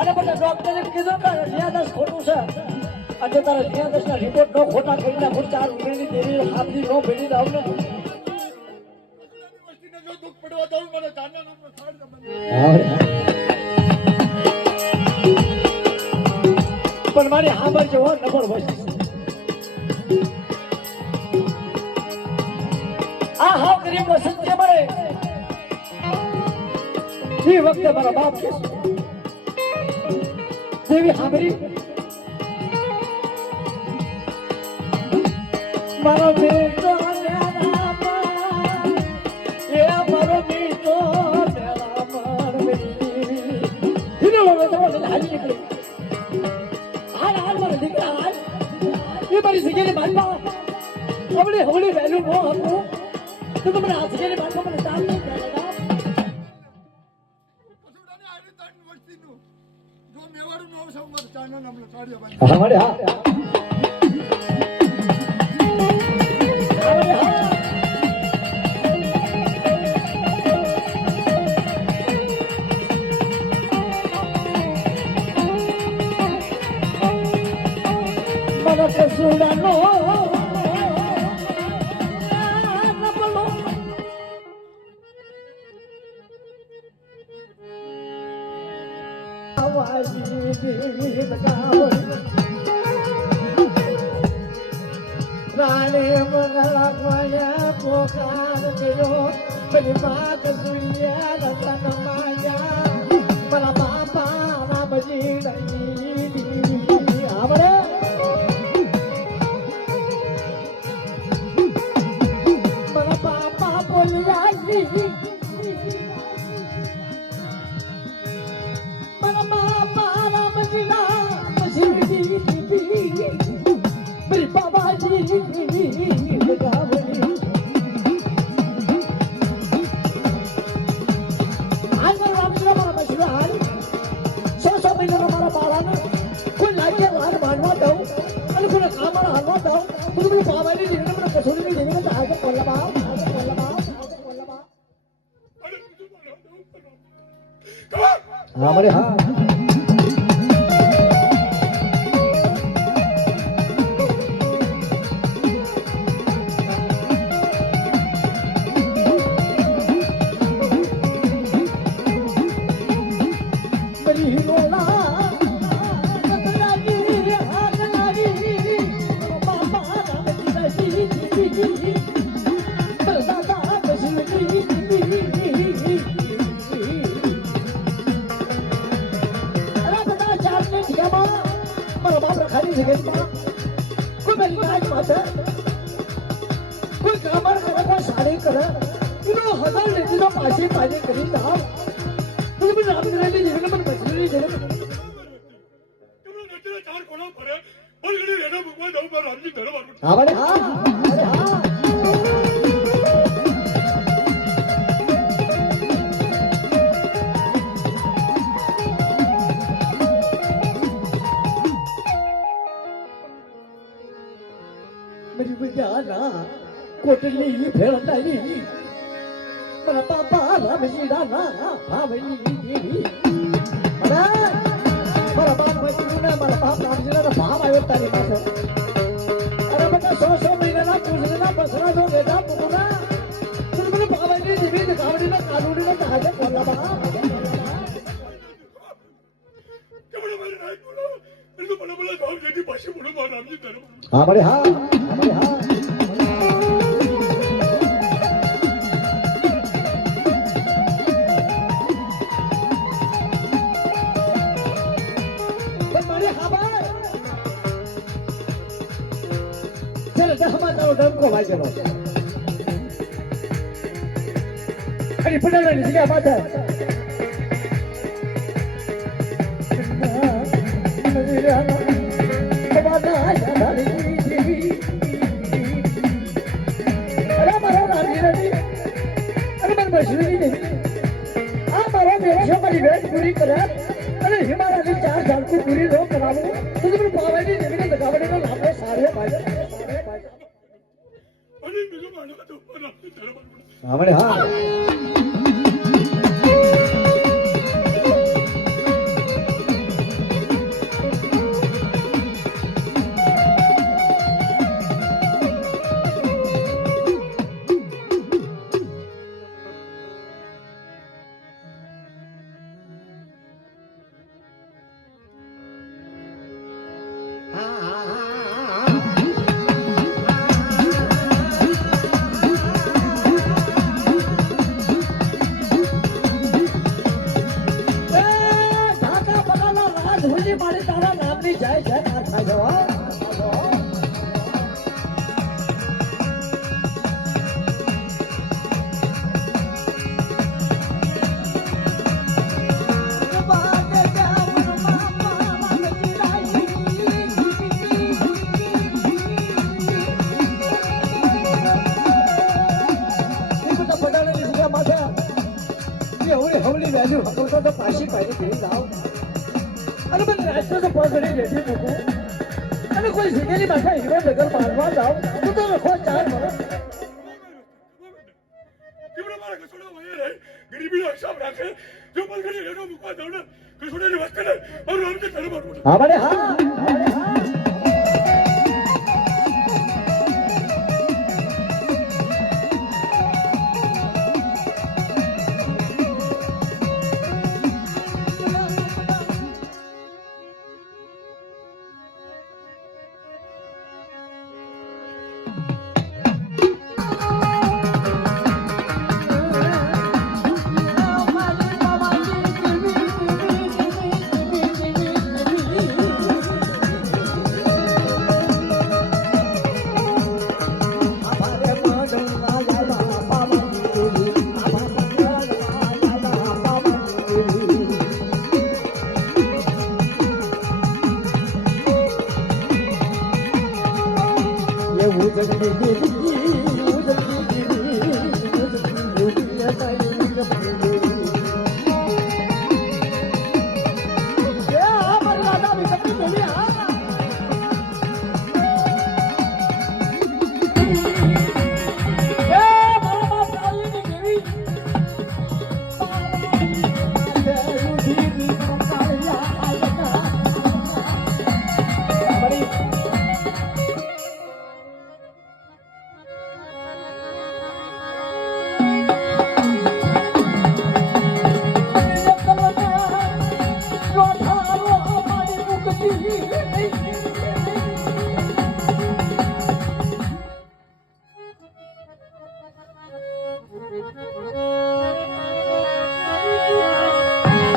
અને પછી ડોક્ટરે કીધું કે નિયાદસ ખોટું છે અને તારા નિયાદસના રિપોર્ટ નો ખોટા કરી નાખું 4 મહિનાની દેરી હાથની નો ભેડી દાવ ને જો દુઃખ પડવા દઉં મને જાનના નામનો છાડ દે પણ મારી હાબર જેવો નંબર વસ્તુ આ હાવ ગરીબ વસંત છે મારે એ વખતે મારા બાપ છે દેવી હાબરી મારો બેટો એ મારો બેટો હાલી નીકળી હાલ મારા દીકરા હાલ એ મારી સિગેરી બાંધવા હવળી હવળી વહેલું ન હતું તો તમને આ સિગેરી બાંધવા મને ચાલ નહીં કરેલા કસુડાને આડી તાણ વસ્તીનું જો મેવાડું નો આવશે મારા જાનના નામનો છાડ દે અમારે હા કસુડાનો રાણે મંગલા માયા પોકાર કર્યો બલી માં કસુડિયા રતન માયા મારા બાપા રામજી ડી આવડે हमारे हाँ हमारे हाँ हमारे हाँ मेरी बजाना कोटली फेरताई मेरा पापा रामजी राना भावनी मेरा बाप मजूना मेरा बाप रामजी राना भाव आयो तारी पास अरे बेटा 100 महीने ना पूछना बसना जो बेटा पुना तुम मेरे भावनी जीवी दिखावड़ी में कानूनी में कहाजे बोला बा केवळ मला नाही बोला तो मला गाव जेती पाशी म्हणून मला रामजी धर्म हमारे हाँ हमारे हाँ को भाई चलो अरे पढ़ना नहीं क्या बात है अरे मारा रानी अरे मन बसवी नहीं आप मारा मेरे हमारी वेट पूरी करा अरे हिमालय की 4 साल की पूरी रोक करा लो तो तुम पावे नहीं देने का दिखावड़े का लाभ सारे भाई हमारे हाँ આજ સુધી મારી તારા નામની જાય છે ના થાય જવા હવલી વેલ્યુ હકવતો તો પાછી પાડી ફેરી લાવ અને મને રાસ્તો તો પગડી બેઠી મૂકું અને કોઈ સીધેલી માથા હીરો નગર મારવા જાવ તું તો લખો 4 વર્ષ કેમણે મારા કસોડા વહે રહે ગરીબીનો હિસાબ રાખે જો પલકડી રેડો મૂકવા દઉં ને કસોડાની વાત કરે મારું નામ છે તને મારું હા બડે હા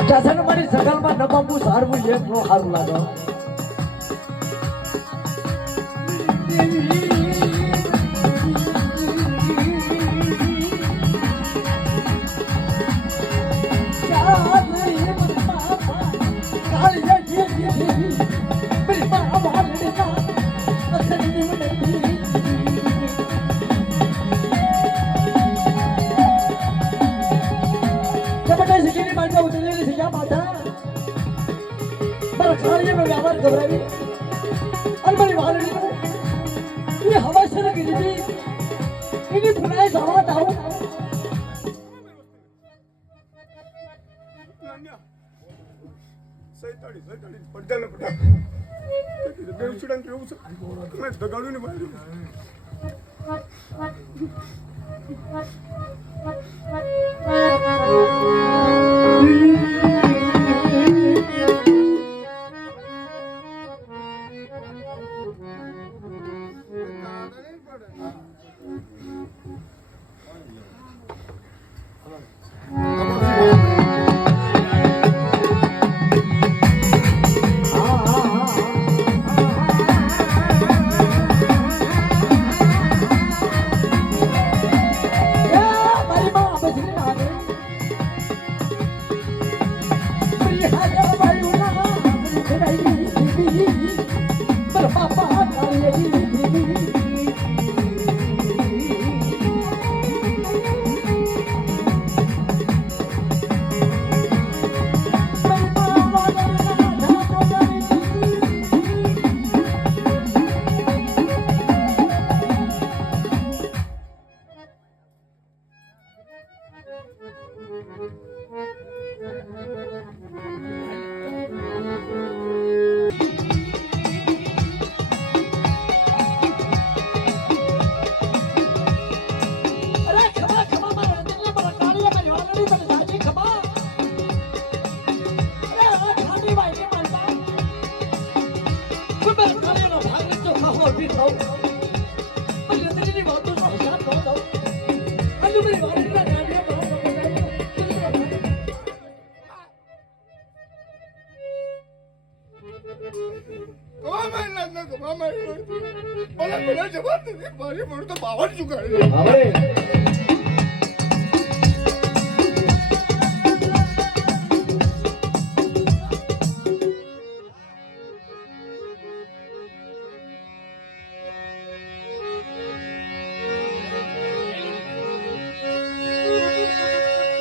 જાસન મારી સગલમાં નબાબુ સારવું એક નો હારું લાગે घबरावी और मेरी वाली ये हवा से लगी थी इन्हीं पुनाई जावा ताऊ સૈતાળી પડદાને પટા બે ઉછળાને કેવું છે મેં દગાડ્યું ને માર્યું મને જવાબ નથી મારી મને તો બાવન ચુકાડે હવે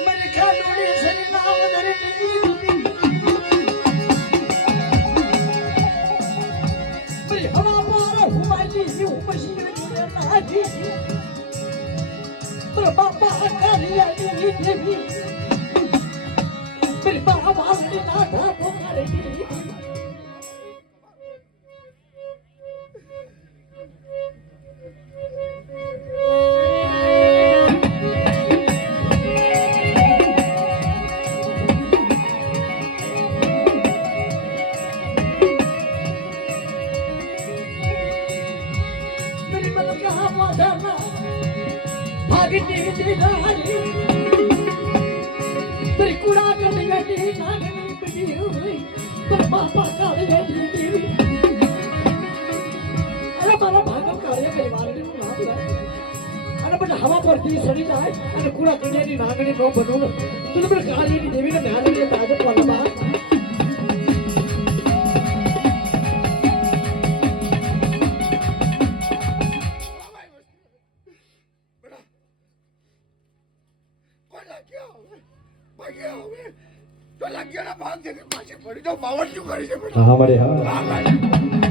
મને ખાડોડે સરી નામ ધરતી બરી હવા મારા હુમાલી હું મશીન નાજી બરા બાપા કાલિયા ની દેવી બરી બાબા વાલી ના ધા પોકારે હવા પરથી સડી જાય અને કુડા કન્યાની નાગણી નો બનો તું તમે કાળીની દેવીને મ્યાની તાજે પાલવા લાગ્યા ભાગ જઈને પાછી પડી જાઓ બાવન ચુકાડી છે હા મળે હા